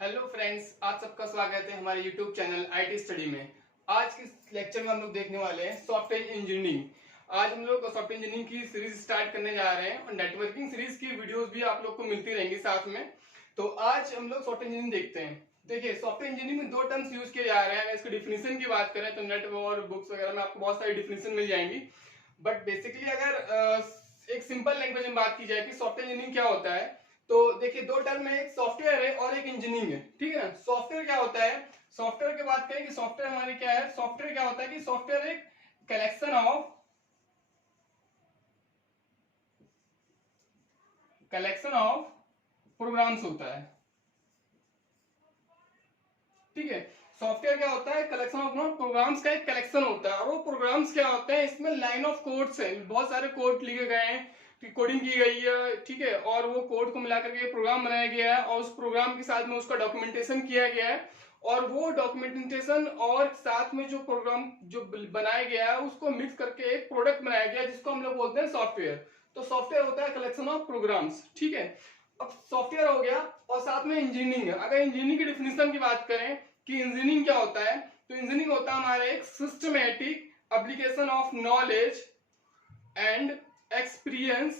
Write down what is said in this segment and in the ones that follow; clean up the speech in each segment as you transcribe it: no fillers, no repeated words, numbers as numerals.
Hello friends, आप सबका स्वागत है हमारे यूट्यूब चैनल आईटी स्टडी में। आज के लेक्चर में हम लोग देखने वाले हैं सॉफ्टवेयर इंजीनियरिंग। आज हम लोग सॉफ्टवेयर इंजीनियरिंग की सीरीज स्टार्ट करने जा रहे हैं और नेटवर्किंग सीरीज की वीडियोस भी आप लोग को मिलती रहेंगी साथ में। तो आज हम लोग सॉफ्टवेयर इंजीनियरिंग देखते हैं। देखिए, सॉफ्टवेयर इंजीनियरिंग में दो टर्म्स यूज किए जा रहे हैं। अगर इसकी डिफिनेशन की बात करें तो नेट और बुक्स वगैरह में आपको बहुत सारी डिफिनेशन मिल जाएंगी। बट बेसिकली अगर एक सिंपल लैंग्वेज में बात की जाए कि सॉफ्टवेयर इंजीनियरिंग क्या होता है, तो देखिए दो टर्म है, एक सॉफ्टवेयर है और एक इंजीनियरिंग है। ठीक है ना। सॉफ्टवेयर क्या होता है, सॉफ्टवेयर की बात करें कि सॉफ्टवेयर हमारे क्या है। सॉफ्टवेयर क्या होता है कि सॉफ्टवेयर एक कलेक्शन ऑफ प्रोग्राम्स होता है। ठीक है, सॉफ्टवेयर क्या होता है, कलेक्शन ऑफ प्रोग्राम्स का एक कलेक्शन होता है। और वो प्रोग्राम्स क्या होते हैं, इसमें लाइन ऑफ कोड्स है, बहुत सारे कोड लिखे गए हैं, कोडिंग की गई है। ठीक है, और वो कोड को मिलाकर के प्रोग्राम बनाया गया है और उस प्रोग्राम के साथ में उसका डॉक्यूमेंटेशन किया गया है। और वो डॉक्यूमेंटेशन और साथ में जो प्रोग्राम जो बनाया गया है उसको मिक्स करके एक प्रोडक्ट बनाया गया है जिसको हम लोग बोलते हैं सॉफ्टवेयर। तो सॉफ्टवेयर होता है कलेक्शन ऑफ प्रोग्राम्स। ठीक है, अब सॉफ्टवेयर हो गया और साथ में इंजीनियरिंग है। अगर इंजीनियरिंग की डिफिनेशन की बात करें कि इंजीनियरिंग क्या होता है, तो इंजीनियरिंग होता है हमारा एक systematic application of knowledge and experience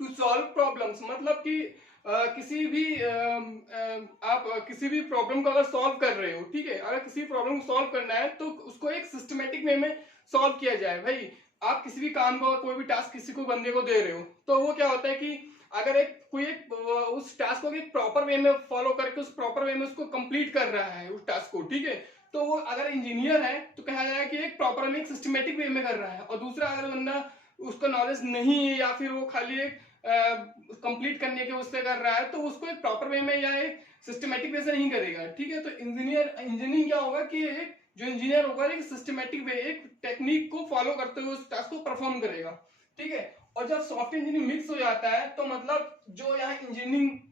to solve problems. मतलब कि किसी भी आप किसी भी प्रॉब्लम को अगर सॉल्व कर रहे हो, ठीक है, अगर किसी प्रॉब्लम को सॉल्व करना है तो उसको एक सिस्टमेटिक वे में सॉल्व किया जाए। भाई, आप किसी भी काम को, कोई भी टास्क किसी को बंदे को दे रहे हो, तो वो क्या होता है कि अगर उस टास्क को एक प्रॉपर वे में फॉलो करके उस प्रॉपर वे में उसको कंप्लीट कर रहा है उस टास्क को, ठीक है, तो वो अगर इंजीनियर है तो कहा जाएगा कि एक प्रॉपर में, एक सिस्टमेटिक वे में कर रहा है। और दूसरा, अगर बंदा उसका नॉलेज नहीं है या फिर वो खाली एक कंप्लीट करने के उससे कर रहा है, तो उसको एक प्रॉपर वे में या एक सिस्टमेटिक वे से नहीं करेगा। ठीक है, तो इंजीनियरिंग क्या होगा कि एक जो इंजीनियर होगा एक सिस्टमेटिक वे, एक टेक्निक को फॉलो करते हुए उस टास्क को परफॉर्म करेगा। ठीक है, और जब सॉफ्टवेयर इंजीनियरिंग मिक्स हो जाता है तो मतलब जो यहाँ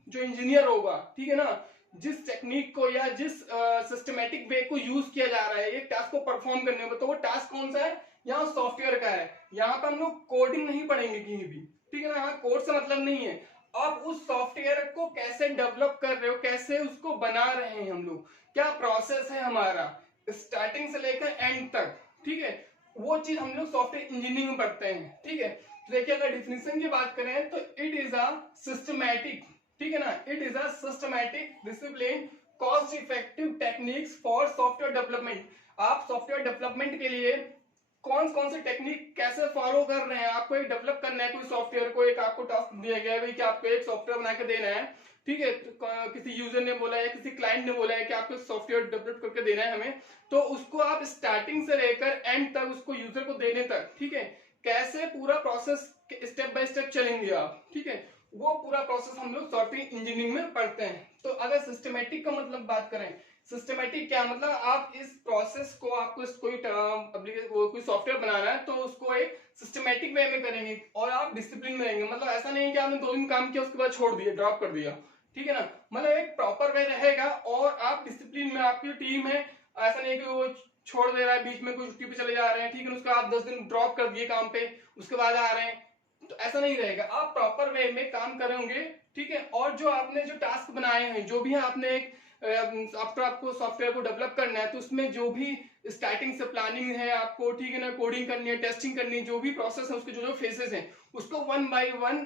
जो इंजीनियर होगा, ठीक है ना, जिस टेक्निक को या जिस सिस्टमेटिक वे को यूज किया जा रहा है एक टास्क को परफॉर्म करने में, तो वो टास्क कौन सा है, यहाँ सॉफ्टवेयर का है। यहाँ पर हम लोग कोडिंग नहीं पढ़ेंगे कहीं भी, ठीक है ना, यहाँ कोड से मतलब नहीं है। अब उस सॉफ्टवेयर को कैसे डेवलप कर रहे हो, कैसे उसको बना रहे हैं हम लोग, क्या प्रोसेस है हमारा स्टार्टिंग से लेकर एंड तक, ठीक है, वो चीज हम लोग सॉफ्टवेयर इंजीनियरिंग में पढ़ते हैं। ठीक है, तो देखिए अगर डिफिनेशन की बात करें तो इट इज अ सिस्टमैटिक, ठीक है ना, it is a systematic discipline cost effective techniques for software development. आप सॉफ्टवेयर डेवलपमेंट के लिए कौन से टेक्निक कैसे फॉलो कर रहे हैं, आपको एक डेवलप करना है कोई सॉफ्टवेयर को, एक आपको टास्क दिया गया है भाई कि आपको एक सॉफ्टवेयर बना के देना है। ठीक है, तो किसी यूजर ने बोला है, किसी क्लाइंट ने बोला है कि आपको सॉफ्टवेयर डेवलप करके देना है हमें, तो उसको आप स्टार्टिंग से लेकर एंड तक उसको यूजर को देने तक, ठीक है, कैसे पूरा प्रोसेस स्टेप बाय स्टेप चलेंगे आप, ठीक है, वो पूरा प्रोसेस हम लोग सॉफ्टवेयर इंजीनियरिंग में पढ़ते हैं। तो अगर सिस्टमेटिक का मतलब बात करें, सिस्टमेटिक क्या मतलब, आप इस प्रोसेस को, आपको कोई सॉफ्टवेयर बनाना है तो उसको एक सिस्टमेटिक वे में करेंगे और आप डिसिप्लिन में रहेंगे। मतलब ऐसा नहीं है कि आपने 2 दिन काम किया उसके बाद छोड़ दिया, ड्रॉप कर दिया, ठीक है ना, मतलब एक प्रॉपर वे रहेगा और आप डिसिप्लिन में, आपकी टीम है, ऐसा नहीं है कि वो छोड़ दे रहा है बीच में, कोई छुट्टी पे चले जा रहे हैं, ठीक है, उसके आप 10 दिन ड्रॉप कर दिए काम पे, उसके बाद आ रहे हैं, तो ऐसा नहीं रहेगा। आप प्रॉपर वे में काम करेंगे, ठीक है, और जो आपने जो टास्क बनाए हैं, जो भी आपने एक आफ्टर आपको सॉफ्टवेयर को डेवलप करना है, तो उसमें जो भी स्टार्टिंग से प्लानिंग है आपको, ठीक है ना, कोडिंग करनी है, टेस्टिंग करनी है, जो भी प्रोसेस है, उसके जो जो फेसेस हैं, उसको 1 by 1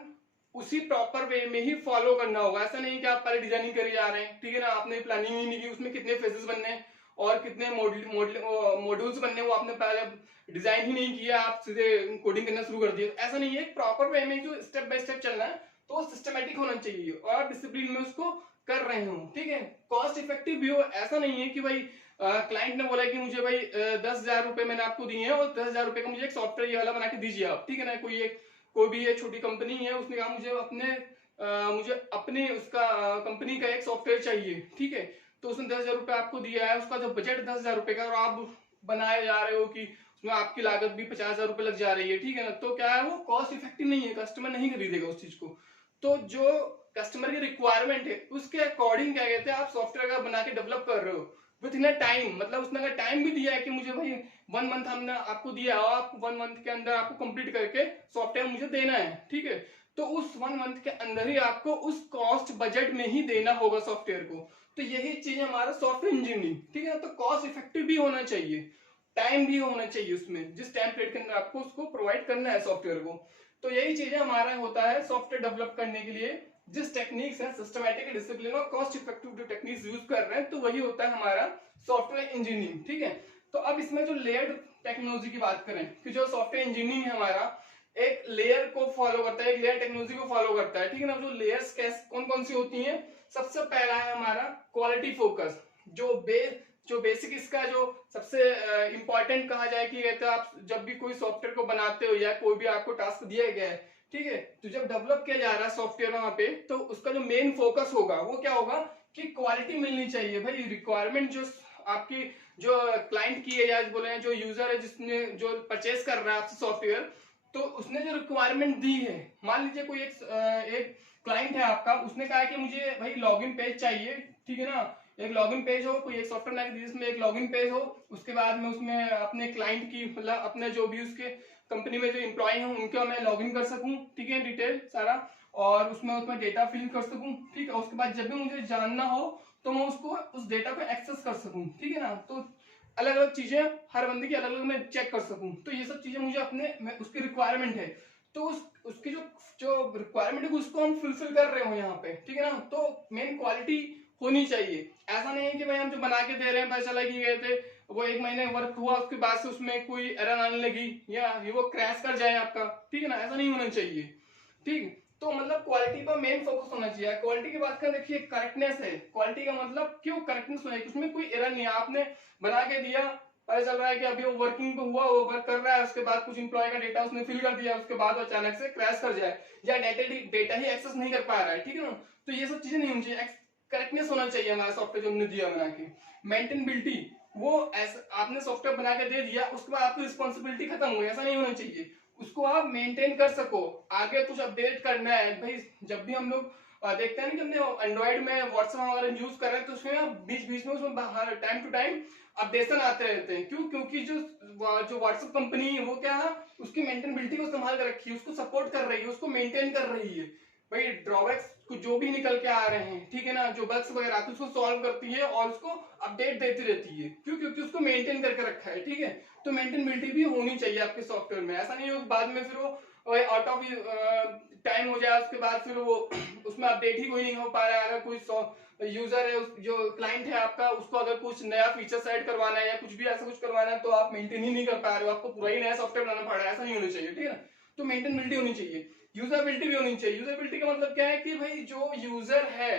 उसी प्रॉपर वे में ही फॉलो करना होगा। ऐसा नहीं कि आप पहले डिजाइनिंग करे जा रहे हैं, ठीक है ना, आपने प्लानिंग ही नहीं की, उसमें कितने फेसेस बनने हैं और कितने मॉड्यूल्स बनने, वो आपने पहले डिजाइन ही नहीं किया, आप सीधे कोडिंग करना शुरू कर दिया। ऐसा नहीं है, प्रॉपर वे में जो स्टेप बाय स्टेप चलना है तो सिस्टमेटिक होना चाहिए और डिसिप्लिन में उसको कर रहे हो, ठीक है, कॉस्ट इफेक्टिव भी हो। ऐसा नहीं है कि भाई क्लाइंट ने बोला कि मुझे भाई 10,000 रुपए मैंने आपको दिए हैं और 10,000 रुपए का मुझे एक सॉफ्टवेयर ये वाला बना के दीजिए आप, ठीक है ना, कोई भी ये छोटी कंपनी है, उसने कहा मुझे अपने उसका कंपनी का एक सॉफ्टवेयर चाहिए, ठीक है, तो उसने 10,000 रुपए आपको दिया है, उसका जो बजट 10,000 रुपए का और आप बनाए जा रहे हो कि उसमें आपकी लागत भी 50,000 रुपए लग जा रही है, ठीक है ना, तो क्या है, वो कॉस्ट इफेक्टिव नहीं है, कस्टमर नहीं खरीदेगा उस चीज को। तो जो कस्टमर की रिक्वायरमेंट है उसके अकॉर्डिंग क्या कहते हैं, आप सॉफ्टवेयर का बना के डेवलप कर रहे हो विथ इन अ टाइम। मतलब उसने अगर टाइम भी दिया है कि मुझे भाई 1 मंथ हमने आपको दिया, और आप 1 मंथ के अंदर आपको कंप्लीट करके सॉफ्टवेयर मुझे देना है, ठीक है, तो उस 1 मंथ के अंदर ही आपको उस कॉस्ट बजट में ही देना होगा सॉफ्टवेयर को। तो यही चीज हमारा सॉफ्टवेयर इंजीनियरिंग, ठीक है। तो कॉस्ट इफेक्टिव भी होना चाहिए, टाइम भी होना चाहिए उसमें, जिस टाइम पीरियड के अंदर आपको उसको प्रोवाइड करना है सॉफ्टवेयर को। तो यही चीजें हमारा होता है सॉफ्टवेयर डेवलप करने के लिए, जिस टेक्निक्स है सिस्टमैटिक, डिसिप्लिन और कॉस्ट इफेक्टिव जो टेक्निक्स यूज कर रहे हैं, तो वही होता है हमारा सॉफ्टवेयर इंजीनियरिंग, ठीक है। तो अब इसमें जो लेयर्ड टेक्नोलॉजी की बात करें कि जो सॉफ्टवेयर इंजीनियरिंग है हमारा एक लेयर को फॉलो करता है, एक लेयर टेक्नोलॉजी को फॉलो करता है, ठीक है ना। जो लेयर्स कौन कौन सी होती हैं, सबसे पहला है हमारा क्वालिटी फोकस। जो बेसिक इसका जो सबसे इंपॉर्टेंट कहा जाए कि कहते हैं आप जब भी कोई सॉफ्टवेयर को बनाते हो या कोई भी आपको टास्क दिया गया है, ठीक है, तो जब डेवलप किया जा रहा है सॉफ्टवेयर वहां पे, तो उसका जो मेन फोकस होगा वो क्या होगा कि क्वालिटी मिलनी चाहिए। भाई रिक्वायरमेंट जो आपकी जो क्लाइंट की है या बोले जो यूजर है जिसने जो परचेस कर रहा है आपसे सॉफ्टवेयर, तो उसने जो रिक्वायरमेंट दी है, मान लीजिए कोई एक क्लाइंट है आपका, उसने कहा कि मुझे भाई लॉगिन पेज चाहिए, ठीक है ना, एक लॉगिन पेज हो, कोई एक सॉफ्टवेयर लगे जिसमें एक लॉगिन पेज हो, उसके बाद में उसमें अपने क्लाइंट की मतलब अपने जो भी उसके कंपनी में जो एम्प्लॉय हैं उनका मैं लॉगिन कर सकूं, ठीक है, डिटेल सारा, और उसमें डेटा फिल कर सकूं, ठीक है। उसके बाद जब भी मुझे जानना हो तो मैं उसको उस डेटा को एक्सेस कर सकूं, ठीक है ना। तो अलग अलग चीजें हर बंदे की अलग अलग मैं चेक कर सकूं, तो ये सब चीजें मुझे अपने उसकी रिक्वायरमेंट है, तो उसकी जो रिक्वायरमेंट है उसको हम फुलफिल कर रहे हो यहाँ पे, ठीक है ना। तो मेन क्वालिटी होनी चाहिए। ऐसा नहीं है कि भाई हम जो बना के दे रहे हैं पता चला कि गए थे वो 1 महीने वर्क हुआ उसके बाद से उसमें कोई एरर आने लगी या वो क्रैश कर जाए आपका, ठीक है ना, ऐसा नहीं होना चाहिए, ठीक। तो मतलब क्वालिटी पर मेन फोकस होना चाहिए। क्वालिटी की बात करें, देखिए करेक्टनेस है क्वालिटी का मतलब, क्यों करेक्टनेस होना चाहिए, उसमें कोई एरर नहीं है, आपने बना के दिया, पता चल रहा है कि अभी वो वर्किंग पे हुआ, वो वर्क कर रहा है, उसके बाद कुछ इंप्लॉय का डेटा उसने फिल कर दिया, उसके बाद अचानक से क्रैश कर जाए या डेटा ही एक्सेस नहीं कर पा रहा है, ठीक है ना। तो ये सब चीजें नहीं होनी चाहिए, करेक्टनेस होना चाहिए हमारा सॉफ्टवेयर जो हमने दिया बना के। मेंटेनेबिलिटी, वो ऐसा आपने सॉफ्टवेयर बना के दे दिया उसके बाद आपकी रिस्पॉन्सिबिलिटी खत्म हो गई, ऐसा नहीं होना चाहिए, उसको आप मेंटेन कर सको, आगे कुछ अपडेट करना है भाई। जब भी हम लोग देखते हैं ना कि हमने एंड्रॉइड में व्हाट्सएप वगैरह यूज कर रहे हैं, तो उसमें बीच बीच में उसमें टाइम टू टाइम अपडेशन आते रहते हैं, क्यों, क्योंकि जो व्हाट्सएप कंपनी है वो क्या है, उसकी मेंटेनेबिलिटी को संभाल कर रखी है, उसको सपोर्ट कर रही है, उसको मेंटेन कर रही है। भाई ड्रॉबैक्स जो भी निकल के आ रहे हैं, ठीक है ना, जो बग्स वगैरह आते हैं उसको सॉल्व करती है और उसको अपडेट देती रहती है, क्यों, क्योंकि उसको मेंटेन करके रखा है, ठीक है। तो मेंटेनेबिलिटी भी होनी चाहिए आपके सॉफ्टवेयर में, ऐसा नहीं हो बाद में फिर वो आउट ऑफ टाइम हो जाए, उसके बाद फिर वो उसमें अपडेट ही कोई नहीं हो पा रहा है। अगर कोई यूजर है जो क्लाइंट है आपका, उसको अगर कुछ नया फीचर ऐड करवाना है या कुछ भी ऐसा कुछ करवाना है, तो आप मेंटेन ही नहीं कर पा रहे हो, आपको पूरा ही नया सॉफ्टवेयर बनाना पड़ रहा है, ऐसा नहीं होना चाहिए, ठीक है ना। तो मेंटेनेबिलिटी होनी चाहिए, यूजबिलिटी भी होनी चाहिए। यूजबिलिटी का मतलब क्या है कि भाई जो यूजर है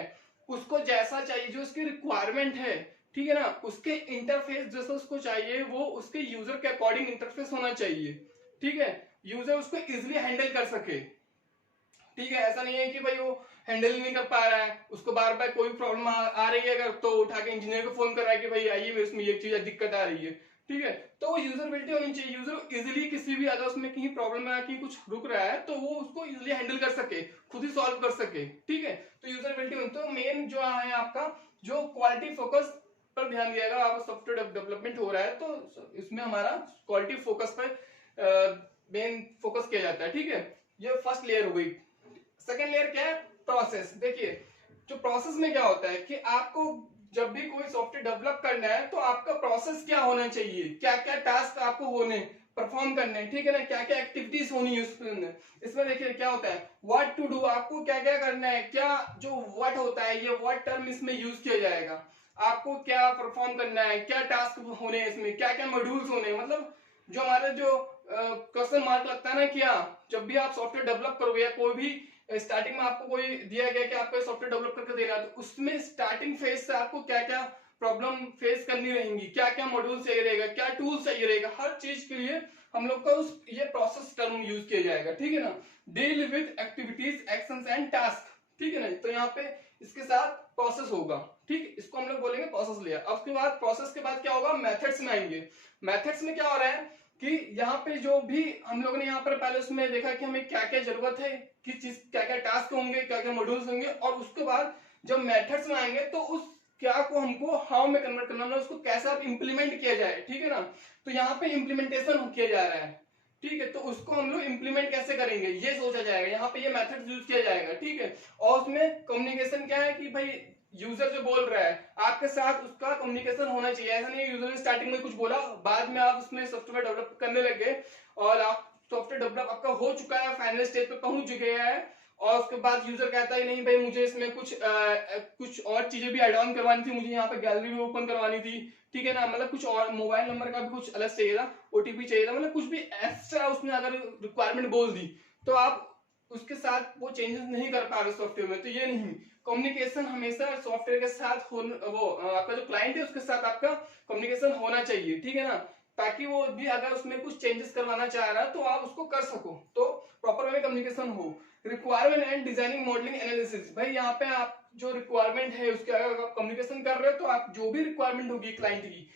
उसको जैसा चाहिए, जो उसकी रिक्वायरमेंट है, ठीक है ना, उसके इंटरफेस जैसा उसको चाहिए, वो उसके यूजर के अकॉर्डिंग इंटरफेस होना चाहिए, ठीक है। यूजर उसको इजिली हैंडल कर सके, ठीक है। ऐसा नहीं है कि भाई वो हैंडल नहीं कर पा रहा है, उसको बार बार कोई प्रॉब्लम आ रही है अगर, तो उठा के इंजीनियर को फोन कर रहा है कि भाई आइए इसमें ये चीज दिक्कत आ रही है, ठीक है। तो वो यूजबिलिटी होनी चाहिए, यूजर इजिली किसी भी अगर उसमें कहीं प्रॉब्लम है कि कुछ रुक रहा है तो वो उसको इजिली हैंडल कर सके, खुद ही सॉल्व कर सके, ठीक है। तो यूजबिलिटी, तो मेन जो है आपका जो क्वालिटी फोकस पर ध्यान दिया गया, आपका सॉफ्टवेयर डेवलपमेंट हो रहा है तो इसमें हमारा क्वालिटी फोकस पर मेन फोकस किया जाता है, ठीक है। ये फर्स्ट लेयर हो गई। सेकेंड लेयर क्या है, प्रोसेस। देखिए जो प्रोसेस में क्या होता है कि आपको जब भी कोई सॉफ्टवेयर डेवलप करना है तो आपका प्रोसेस क्या होना चाहिए, क्या क्या टास्क आपको होने परफॉर्म करने, ठीक है ना, क्या क्या एक्टिविटीज होनी है इसमें देखिए क्या होता है, व्हाट टू डू, आपको क्या क्या करना है, क्या जो व्हाट होता है ये व्हाट टर्म इसमें यूज किया जाएगा, आपको क्या परफॉर्म करना है, क्या टास्क होने हैं इसमें, क्या क्या मॉड्यूल्स होने हैं। मतलब जो हमारे जो क्वेश्चन मार्क लगता है ना, क्या जब भी आप सॉफ्टवेयर डेवलप करोगे या कोई भी स्टार्टिंग में आपको कोई दिया गया कि आपको सॉफ्टवेयर डेवलप करके देना है, तो उसमें स्टार्टिंग फेज से आपको क्या क्या प्रॉब्लम फेस करनी रहेंगी, क्या क्या मॉड्यूल चाहिए रहेगा, क्या टूल्स चाहिए रहेगा, हर चीज के लिए हम लोग का उस ये प्रोसेस टर्म यूज किया जाएगा, ठीक है ना। Deal with activities actions and task, ठीक है ना। तो यहाँ पे इसके साथ प्रोसेस होगा, ठीक, इसको हम लोग बोलेंगे प्रोसेस लेयर। अब उसके बाद प्रोसेस के बाद क्या होगा, मेथड्स में आएंगे। मेथड्स में क्या हो रहा है कि यहाँ पे जो भी हम लोग ने यहाँ पर पहले उसमें देखा कि हमें क्या क्या जरूरत है, किस चीज क्या क्या टास्क होंगे, क्या क्या मॉड्यूल्स होंगे, और उसके बाद जब मेथड्स में आएंगे तो उस क्या को हमको हाउ में कन्वर्ट करना है, उसको कैसे आप इंप्लीमेंट किया जाए, ठीक है ना। तो यहाँ पे इंप्लीमेंटेशन किया जा रहा है, ठीक है, तो उसको हम लोग इम्प्लीमेंट कैसे करेंगे ये सोचा जाएगा, यहाँ पे ये मेथड यूज किया जाएगा। ठीक है, और उसमें कम्युनिकेशन क्या है कि भाई यूजर जो बोल रहा है आपके साथ उसका कम्युनिकेशन होना चाहिए। ऐसा नहीं है यूजर ने स्टार्टिंग में कुछ बोला, बाद में आप उसमें सॉफ्टवेयर डेवलप करने लग गए और आप सॉफ्टवेयर डेवलप आपका हो चुका है, फाइनल स्टेज पे पहुंच गया है, और उसके बाद यूजर कहता है नहीं भाई मुझे इसमें कुछ और चीजें भी एड ऑन करवानी थी, मुझे यहाँ पे गैलरी भी ओपन करवानी थी, ठीक है ना, मतलब कुछ और मोबाइल नंबर का भी कुछ अलग चाहिए था, ओटीपी चाहिए था, मतलब कुछ भी एक्स्ट्रा उसने अगर रिक्वायरमेंट बोल दी तो आप उसके साथ वो चेंजेस नहीं कर पा रहे सॉफ्टवेयर में। तो ये नहीं, कम्युनिकेशन हमेशा सॉफ्टवेयर के साथ वो आपका जो क्लाइंट है उसके साथ आपका कम्युनिकेशन होना चाहिए। ठीक है ना, ताकि वो भी अगर उसमें कुछ चेंजेस करवाना चाह रहा है तो आप उसको कर सको, तो प्रॉपर वे में कम्युनिकेशन हो। Requirement and designing modelling analysis, भाई यहाँ पे आप जो रिक्वायरमेंट है उसके अगर आप कम्युनिकेशन कर रहे हो तो आप जो भी रिक्वायरमेंट होगी क्लाइंट की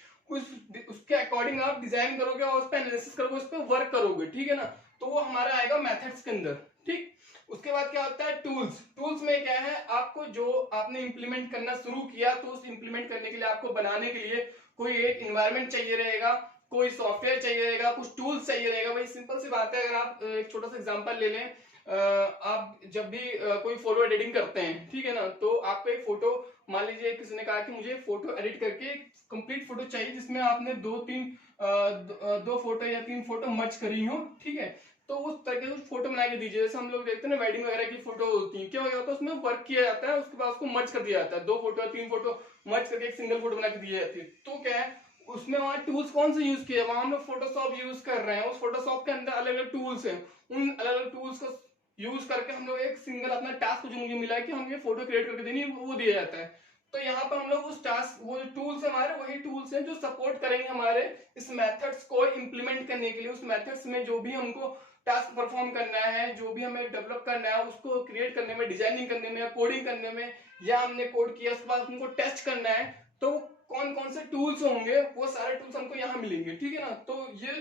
उसके अकॉर्डिंग आप डिजाइन करोगे और उस पर एनालिसिस करोगे, उस पर वर्क करोगे। ठीक है ना, तो वो हमारा आएगा मेथड्स के अंदर। ठीक, उसके बाद क्या होता है टूल्स। टूल्स में क्या है, आपको जो आपने इंप्लीमेंट करना शुरू किया तो उस इंप्लीमेंट करने के लिए आपको बनाने के लिए कोई एक इन्वायरमेंट चाहिए रहेगा, कोई सॉफ्टवेयर चाहिए रहेगा, कुछ टूल्स चाहिए रहेगा। भाई सिंपल सी बात है, अगर आप एक छोटा सा एग्जांपल ले लें, आप जब भी कोई फोटो एडिटिंग करते हैं, ठीक है ना, तो आपको एक फोटो, मान लीजिए किसी ने कहा कि मुझे फोटो एडिट करके कंप्लीट फोटो चाहिए जिसमें आपने दो फोटो या 3 फोटो मर्ज करी हो, ठीक है, तो उस तरह के फोटो बना के दीजिए। जैसे हम लोग देखते हैं ना वेडिंग वगैरह की फोटो होती है, क्या हो जाता है उसमें वर्क किया जाता है, उसके बाद उसको मर्ज कर दिया जाता है, 2 फोटो या 3 फोटो मर्ज करके एक सिंगल फोटो बना के दी जाती है। तो क्या है उसमें वहां टूल्स कौन से यूज किए, वहां हम लोग फोटोशॉप यूज कर रहे हैं, उस फोटोशॉप के अंदर अलग अलग टूल्स हैं, उन अलग अलग टूल्स को यूज करके हम लोग एक सिंगल अपना टास्क जो मुझे मिला है कि हम ये फोटो क्रिएट करके देनी है वो दिया जाता है। तो यहाँ पर हम लोग उस टास्क, वो टूल्स हमारे वही टूल्स हैं जो सपोर्ट करेंगे हमारे इस मेथड्स को इम्प्लीमेंट करने के लिए। उस मेथड्स में जो भी हमको टास्क परफॉर्म करना है, जो भी हमें डेवलप करना है, उसको क्रिएट करने में, डिजाइनिंग करने में, कोडिंग करने में, या हमने कोड किया उसके बाद हमको टेस्ट करना है, तो कौन कौन से टूल्स होंगे वो सारे टूल्स हमको यहाँ मिलेंगे। ठीक है ना, तो ये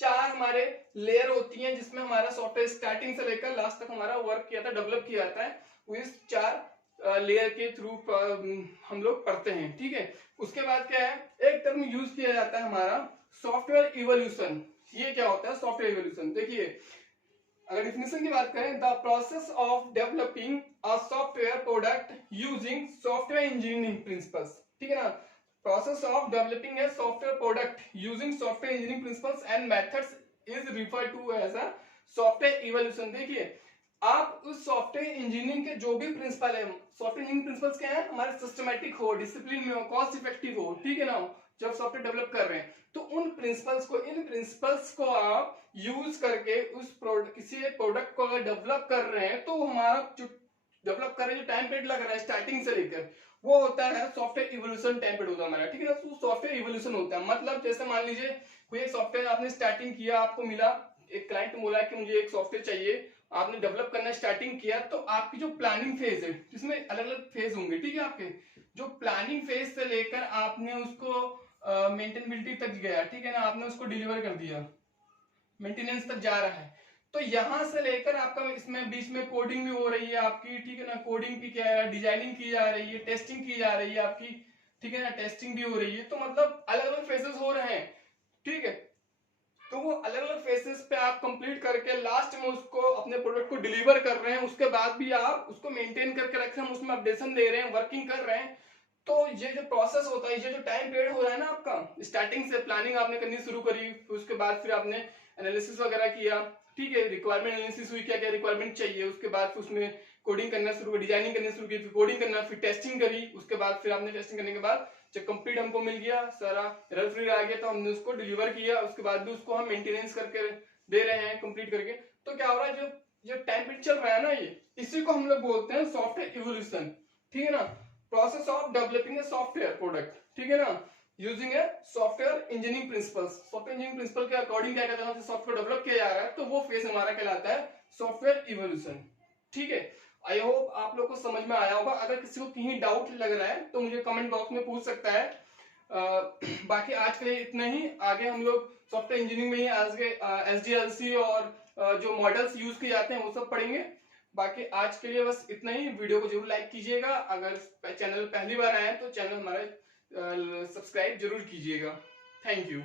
4 हमारे लेयर होती हैं जिसमें हमारा सॉफ्टवेयर स्टार्टिंग से लेकर लास्ट तक हमारा वर्क किया था, डेवलप किया जाता है, वो इस 4 लेयर के थ्रू हम लोग पढ़ते हैं। ठीक है, उसके बाद क्या है, एक टर्म यूज किया जाता है हमारा सॉफ्टवेयर इवोल्यूशन। ये क्या होता है सॉफ्टवेयर इवोल्यूशन, देखिए अगर डिफिनेशन की बात करें, the process of developing a software product using software engineering principles. ठीक है ना, process of developing a software product using software engineering principles and methods is referred to as a software evolution. देखिए आप उस software engineering के जो भी principal है, सॉफ्टवेयर इंजीनियरिंग प्रिंसिपल्स क्या है, हमारे सिस्टमेटिक हो, डिसिप्लिन में हो, कॉस्ट इफेक्टिव हो, ठीक है ना, जब सॉफ्टवेयर डेवलप कर रहे हैं तो उन प्रिंसिपल्स को, इन प्रिंसिपल्स को आप यूज करके उस प्रोडक्ट, किसी एक प्रोडक्ट को अगर डेवलप कर रहे हैं तो हमारा जो डेवलप कर रहे हैं, जो टाइम पीरियड लग रहा है स्टार्टिंग से लेकर, वो होता है सॉफ्टवेयर इवोल्यूशन टाइम पीरियड होता है हमारा। ठीक है ना, तो सॉफ्टवेयर इवोल्यूशन होता है, मतलब जैसे मान लीजिए कोई एक सॉफ्टवेयर आपने स्टार्टिंग किया, आपको मिला, एक क्लाइंट बोला कि मुझे एक सॉफ्टवेयर चाहिए, आपने डेवलप करना स्टार्टिंग किया, तो आपकी जो प्लानिंग फेज है जिसमें अलग अलग फेज होंगे, ठीक है, आपके जो प्लानिंग फेज से लेकर आपने उसको मेंटेनेबिलिटी तक गया, ठीक है ना, आपने उसको डिलीवर कर दिया, मेंटेनेंस तक जा रहा है, तो यहां से लेकर आपका इसमें बीच में कोडिंग भी हो रही है आपकी, ठीक है ना, कोडिंग की क्या है, डिजाइनिंग की जा रही है, टेस्टिंग की जा रही है आपकी, ठीक है ना, टेस्टिंग भी हो रही है, तो मतलब अलग अलग फेजेस हो रहे हैं। ठीक है, तो वो अलग अलग फेसेस पे आप कंप्लीट करके लास्ट में उसको अपने प्रोडक्ट को डिलीवर कर रहे हैं, उसके बाद भी आप उसको मेंटेन करके रख रहे हैं, उसमें अपडेशन दे रहे हैं, वर्किंग कर रहे हैं। तो ये जो प्रोसेस होता है, ये जो टाइम पीरियड हो रहा है ना आपका, स्टार्टिंग से प्लानिंग आपने करनी शुरू करी, फिर उसके बाद फिर आपने एनालिसिस वगैरह किया, ठीक है, रिक्वायरमेंट एनालिसिस हुई, क्या क्या रिक्वायरमेंट चाहिए, उसके बाद फिर उसमें कोडिंग करना शुरू, डिजाइनिंग करना शुरू की, फिर कोडिंग करना, फिर टेस्टिंग करी, उसके बाद फिर आपने टेस्टिंग करने के बाद जब कंप्लीट हमको मिल गया, सारा एरर फ्री आ गया, तो हमने उसको डिलीवर किया, उसके बाद भी उसको हम मेंटेनेंस करके दे रहे हैं कंप्लीट करके। तो क्या हो रहा है, जो टाइम पीरियड चल रहा है ना, ये इसी को हम लोग बोलते हैं सॉफ्टवेयर इवोल्यूशन। ठीक है ना, process of developing a software product, ठीक है ना, using a software engineering principles. Software engineering principle के अकॉर्डिंग क्या कहता है, सॉफ्टवेयर डेवलप किया जा रहा है, तो वो फेज हमारा कहलाता है सॉफ्टवेयर इवोल्यूशन। ठीक है, आई होप आप लोग को समझ में आया होगा। अगर किसी को कहीं डाउट लग रहा है तो मुझे कमेंट बॉक्स में पूछ सकता है। बाकी आज के लिए इतना ही, आगे हम लोग सॉफ्टवेयर इंजीनियरिंग में ही आगे SDLC और जो मॉडल्स यूज किए जाते हैं वो सब पढ़ेंगे। बाकी आज के लिए बस इतना ही, वीडियो को जरूर लाइक कीजिएगा, अगर चैनल पहली बार आए तो चैनल हमारा सब्सक्राइब जरूर कीजिएगा। Thank you.